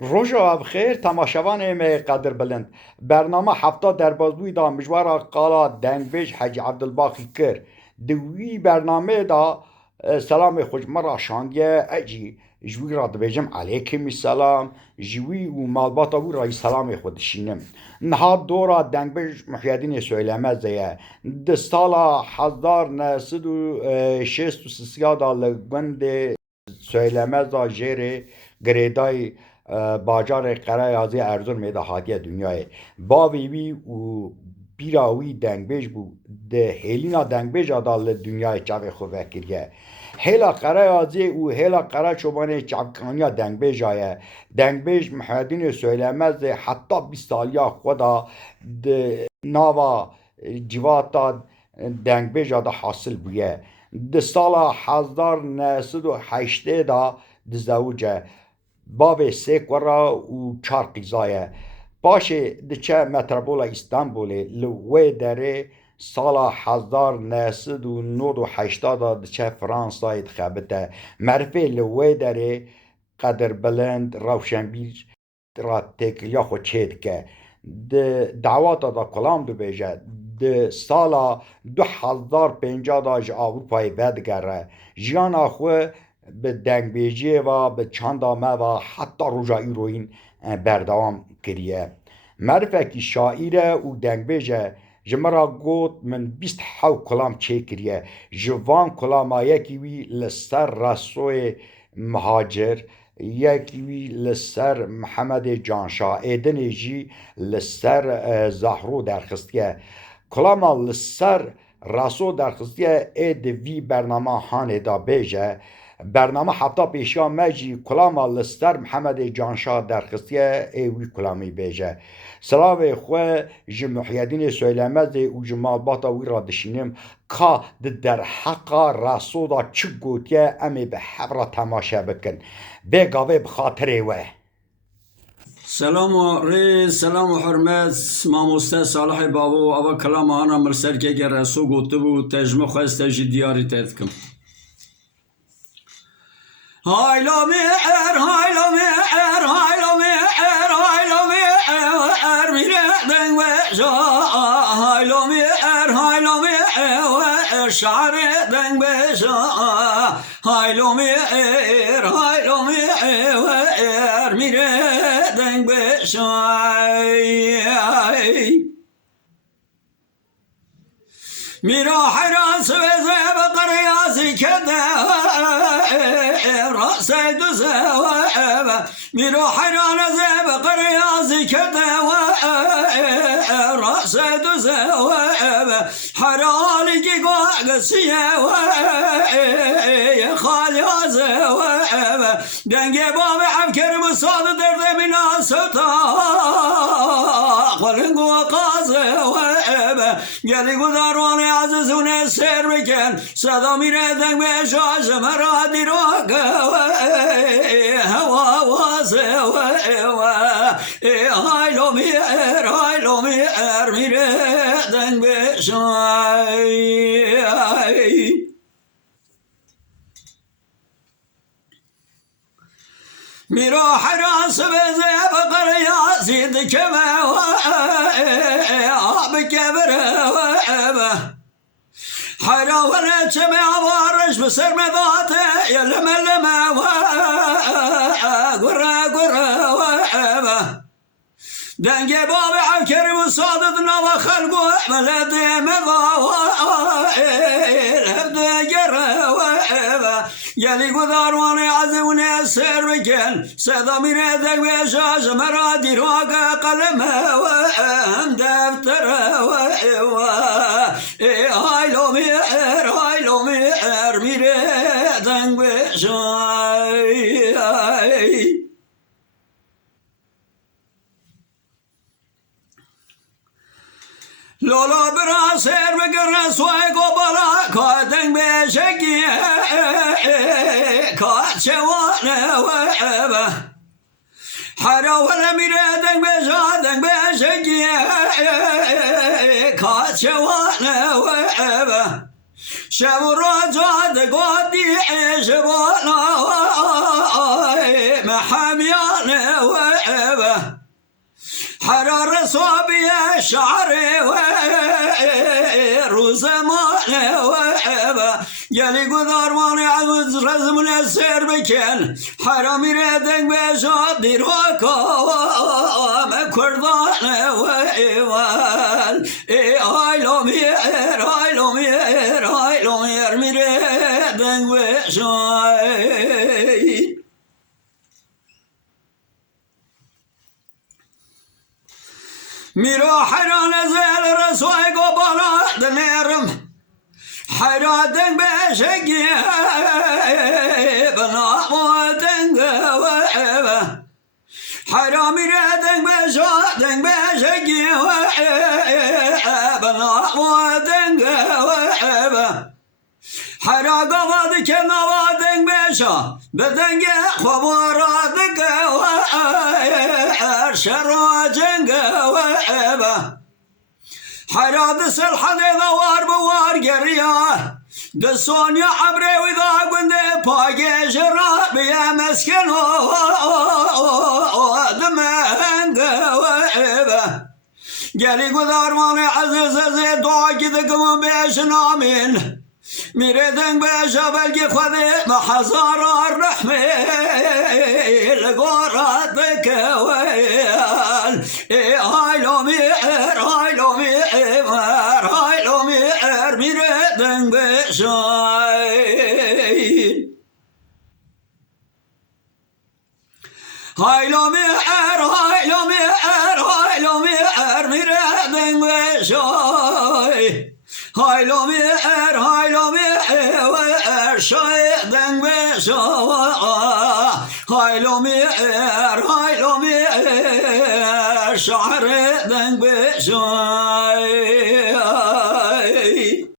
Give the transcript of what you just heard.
روژا بخیر تماشاوان می قدر بلند برنامه هفته در بازوی دا مجوار قالا دنگویج حاج عبدالباقی کر دوی برنامه دا سلام خوش مرا شاندیه اجی جوی را دبیجم علیکم السلام جوی و مالباتا و رای سلام خود شینم نهاد دورا دنگویج محیدین سویلمه زیه دستالا حزدار نسد و شست و سسیادا لگوند سویلمه دا جیره گریدای باجار قرای ازی ارزون میده هاتیه دنیای با وی و بیراوی دنگبیج بو ده هلینا دنگبیج آدال دنیای چاوی خو وکریه هلا قرای ازی و هلا قرای چوبانه چابکانیا دنگبیج آیه دنگبیج محمدین سویلمز حتی 20 سالیا خدا ده ناوا جواتا دنگبیج آده حاصل بویه ده سالا 1908 دا ده زوجه باب سێک وەڕا و چار قیزایە پاشێ دچە مەترۆپۆلا ئیستانبولê li wê derê sala 1980 da diçe Fransayê dixebite merivê li wê derê qedirbilind rewşenbîr ra têkiliya xwe çê dike di dewata da kolam dibêje di sala 2050 da ji Avrupayê vedigere jiyana xwe به دنگبیجی و به چند آمه و حتی روژا ایروین بردوام کریه معرفه شاعره و دنگبیجه جمرا گوت من 27 کلام چه کریه جوان کلام یکی وی لسر رسوی مهاجر یکی وی لسر محمد جانشاه ایدنی جی لسر زهرو درخستیه کلام لسر رسو درخستیه اید وی برنامه هانه دا بیجه برنامه هفته پیشا مجی کلام لستر محمد جانشاه درخستیه ایوی کلامی بیجه سلاو خواه جمحیدین سویلمز و جمال باتا وی را دشینم که در حقا رسودا چه گوتیه امی به حبرا تماشا بکن بگاوه بخاطره وه سلام و ریز سلام و حرمت ماموسته صالح بابو اول کلام آنا مرسر که گر رسو گوته بود تجمع خواسته جی دیاری تید کم هایلو میعر هایلو میعر هایلو میعر هایلو میعر میره دنگ بجا هایلو میعر هایلو میعر شعر دنگ بجا هایلو میعر هایلو میعر میره دنگ بجا میرا حراس وزه بقریازی کده راس دوزه میرا حراس بقریازی کده راس دوزه حرالی کی گوگسیه خالی آزه دنگه باب عمکر مصاد درد بنا ستا قلنگو قازه گلی گذاران عزیزونه سر بکن صدا میره دنگ به شاش مرا دیروک هوا واسه هایلو میر میره دنگ به شای میرا حراس بزه بقریازی دکمه آب کبره حرا ولا چمه عوارش بسر مذاته يلملمه قرى دنگه باب عكر وصادتنا وخلقه ملدي مضاوائل هبدا جرى يلي قدار وانا عزوني سير بكن سيدا من ذاك بيشاش مرادي روكا قلمه وهم دفتره هايلو مير ميري دنگ بيشاي لولا برا سير بقرن سواق وبلا كادن بشقي كاد شوانا وابا حرا ولا ميردن بشادن بشقي كاد شوانا وابا شو رجاد قدي شوانا محميانا وابا حرار صوبي شعري وزمان يلي قدر ماني عوز رزم السير بكن حرامي ردن بجاد ديروكا مكردان ويوال هايلو مير هايلو مير هايلو مير ميردن بجاد میرا حیران زل رسوای گوبالا دنیرم حیران بشگی بنا مودنگ و حیران میردن بشگی و بنا مودنگ و حیران گواد که نوادنگ بشا بدنگ خبرادنگ و شراجنگ حراد سلحة دوار بوار قرية دسونيا عبري وذا قند باقي شراب يا مسكن دمهنگ قالي قدار ماني عزيز زيد دعاكي ذكم بيش نامين میردن بجا بلگی خودی محضار الرحمه لگورات کوال هایلو میر هایلو میر هایلو میر میردن بجای هایلو میر هایلو میر هایلو میر میردن بجای هایلو میر هایلو میر شایدن بشا هایلو میر هایلو میر شعردن بشا